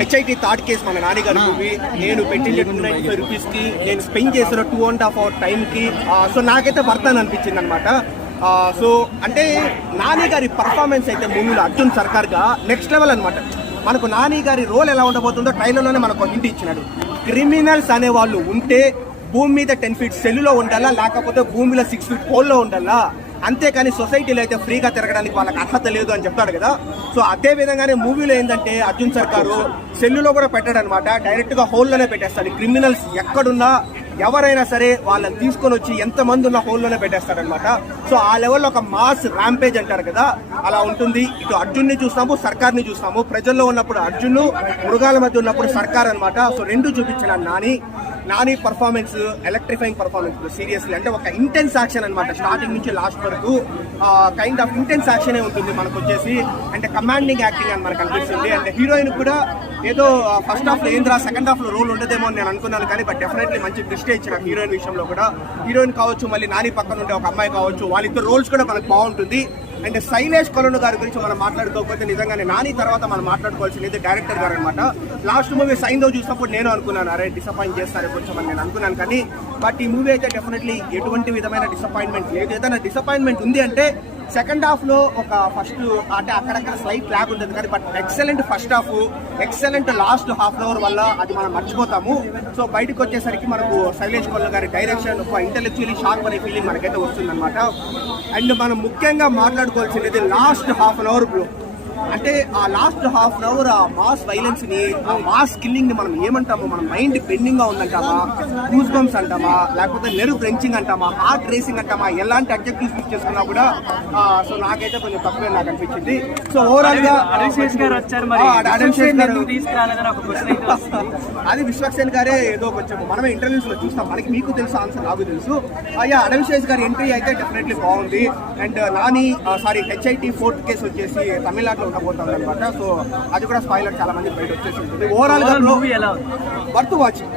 HIT third case మన నాని గారి movie. నేను పెట్టిన 295 రూపీస్కి నేను స్పెండ్ చేసిన 2.5 hour టైంకి సో నాకైతే వర్త్ అని అనిపించింది అనమాట. సో అంటే నాని గారి పర్ఫార్మెన్స్ అయితే మూవీలో అర్జున్ సర్కార్గా నెక్స్ట్ లెవెల్ అనమాట. మనకు నాని గారి రోల్ ఎలా ఉండబోతుందో ట్రైలర్లోనే మనకు హింట్ ఇచ్చినాడు. క్రిమినల్స్ అనేవాళ్ళు ఉంటే భూమి మీద 10 feet సెల్లులో ఉండాలా, లేకపోతే భూమిలో 6 feet హోల్లో ఉండాలా, అంతేకాని సొసైటీలో అయితే ఫ్రీగా తిరగడానికి వాళ్ళకి అర్హత లేదు అని చెప్తాడు కదా. సో అదే విధంగానే మూవీలో ఏంటంటే అర్జున్ సర్కారు సెల్లులో కూడా పెట్టాడు అనమాట, డైరెక్ట్గా హోల్లోనే పెట్టేస్తాడు. క్రిమినల్స్ ఎక్కడున్నా ఎవరైనా సరే వాళ్ళని తీసుకొని వచ్చి ఎంతమంది ఉన్న హోల్లోనే పెట్టేస్తాడనమాట. సో ఆ లెవెల్లో ఒక మాస్ ర్యాంపేజ్ అంటారు కదా, అలా ఉంటుంది. ఇటు అర్జున్ని చూస్తాము, సర్కార్ని చూస్తాము. ప్రజల్లో ఉన్నప్పుడు అర్జున్, మృగాల మధ్య ఉన్నప్పుడు సర్కార్ అనమాట. సో రెండు చూపించిన Nani performance electrifying performance seriously. అంటే ఒక ఇంటెన్స్ యాక్షన్ అనమాట, స్టార్టింగ్ నుంచి లాస్ట్ వరకు కైండ్ ఆఫ్ ఇంటెన్స్ యాక్షనే ఉంటుంది మనకు వచ్చేసి. అంటే కమాండింగ్ యాక్టింగ్ అని మనకు అనిపిస్తుంది. అంటే హీరోయిన్ కూడా ఏదో ఫస్ట్ హాఫ్లో ఏంద్రా సెకండ్ హాఫ్లో రోల్ ఉండదేమో అని నేను అనుకున్నాను, కానీ బట్ డెఫినెట్లీ మంచి దృష్టి ఇచ్చిన హీరోయిన్ విషయంలో కూడా. హీరోయిన్ కావచ్చు, మళ్ళీ నాని పక్కన ఉండే ఒక అమ్మాయి కావచ్చు, వాళ్ళిద్దరు రోల్స్ కూడా మనకు బాగుంటుంది. అండ్ శైలేష్ కొలను గారి గురించి మనం మాట్లాడుకోకపోతే నిజంగానే నాని తర్వాత మనం మాట్లాడుకోవాల్సింది డైరెక్టర్ గారు అనమాట. లాస్ట్ మూవీ సైందో చూసినప్పుడు నేను అనుకున్నాను, అరే డిసప్పాయింట్ చేస్తారు కొంచెం అని నేను అనుకున్నాను. కానీ బట్ ఈ మూవీ అయితే డెఫినెట్లీ ఎటువంటి విధమైన డిసప్పాయింట్మెంట్ లేదు. ఏదైనా డిసప్పాయింట్మెంట్ ఉంది అంటే సెకండ్ హాఫ్లో ఒక ఫస్ట్ అంటే అక్కడక్కడ స్లైట్ ల్యాగ్ ఉంటుంది, కానీ but excellent first half, excellent last half an hour వల్ల అది మనం మర్చిపోతాము. సో బయటకు వచ్చేసరికి మనకు శైలేష్ కొల్ల గారి డైరెక్షన్ ఒక ఇంటెలెక్చువల్లీ షార్ప్ అనే ఫీలింగ్ మనకైతే వస్తుందన్నమాట. అండ్ మనం ముఖ్యంగా మాట్లాడుకోవాల్సినది లాస్ట్ హాఫ్ అన్ అవర్. అంటే ఆ లాస్ట్ హాఫ్ అన్ అవర్ ఆ మాస్ వైలెన్స్ ని, ఆ మాస్ కిల్లింగ్ ని మనం ఏమంటాము, మన మైండ్ బెండింగ్ గా ఉందంటామా, గూస్ బంప్స్ అంటామా, లేకపోతే నెర్వ్ ఫ్రెంచింగ్ అంటామా, హార్ట్ రేసింగ్ అంటామా, ఎలాంటి అడ్జెక్టివ్స్ యూస్ చేసుకున్నా కూడా సో నాకైతే కొంచెం తక్కువే నాకు అనిపించింది. సో ఓవరాల్ గా అది విశ్వక్సేన్ గారే ఏదో కొంచెం మనమే ఇంటర్వ్యూస్ లో చూస్తాం, మనకి మీకు తెలుసు ఆన్సర్ నాకు తెలుసు. అడవిశేష్ గారి ఎంట్రీ అయితే డెఫినెట్లీ బాగుంది. And Nani HIT 4th case వచ్చేసి తమిళనాడులో ఉండబోతుంది అనమాట. సో అది కూడా స్పాయిలర్ చాలా మంది బయట వచ్చేసి ఉంటుంది. ఓవరాల్ గా వర్త్ వాచింగ్.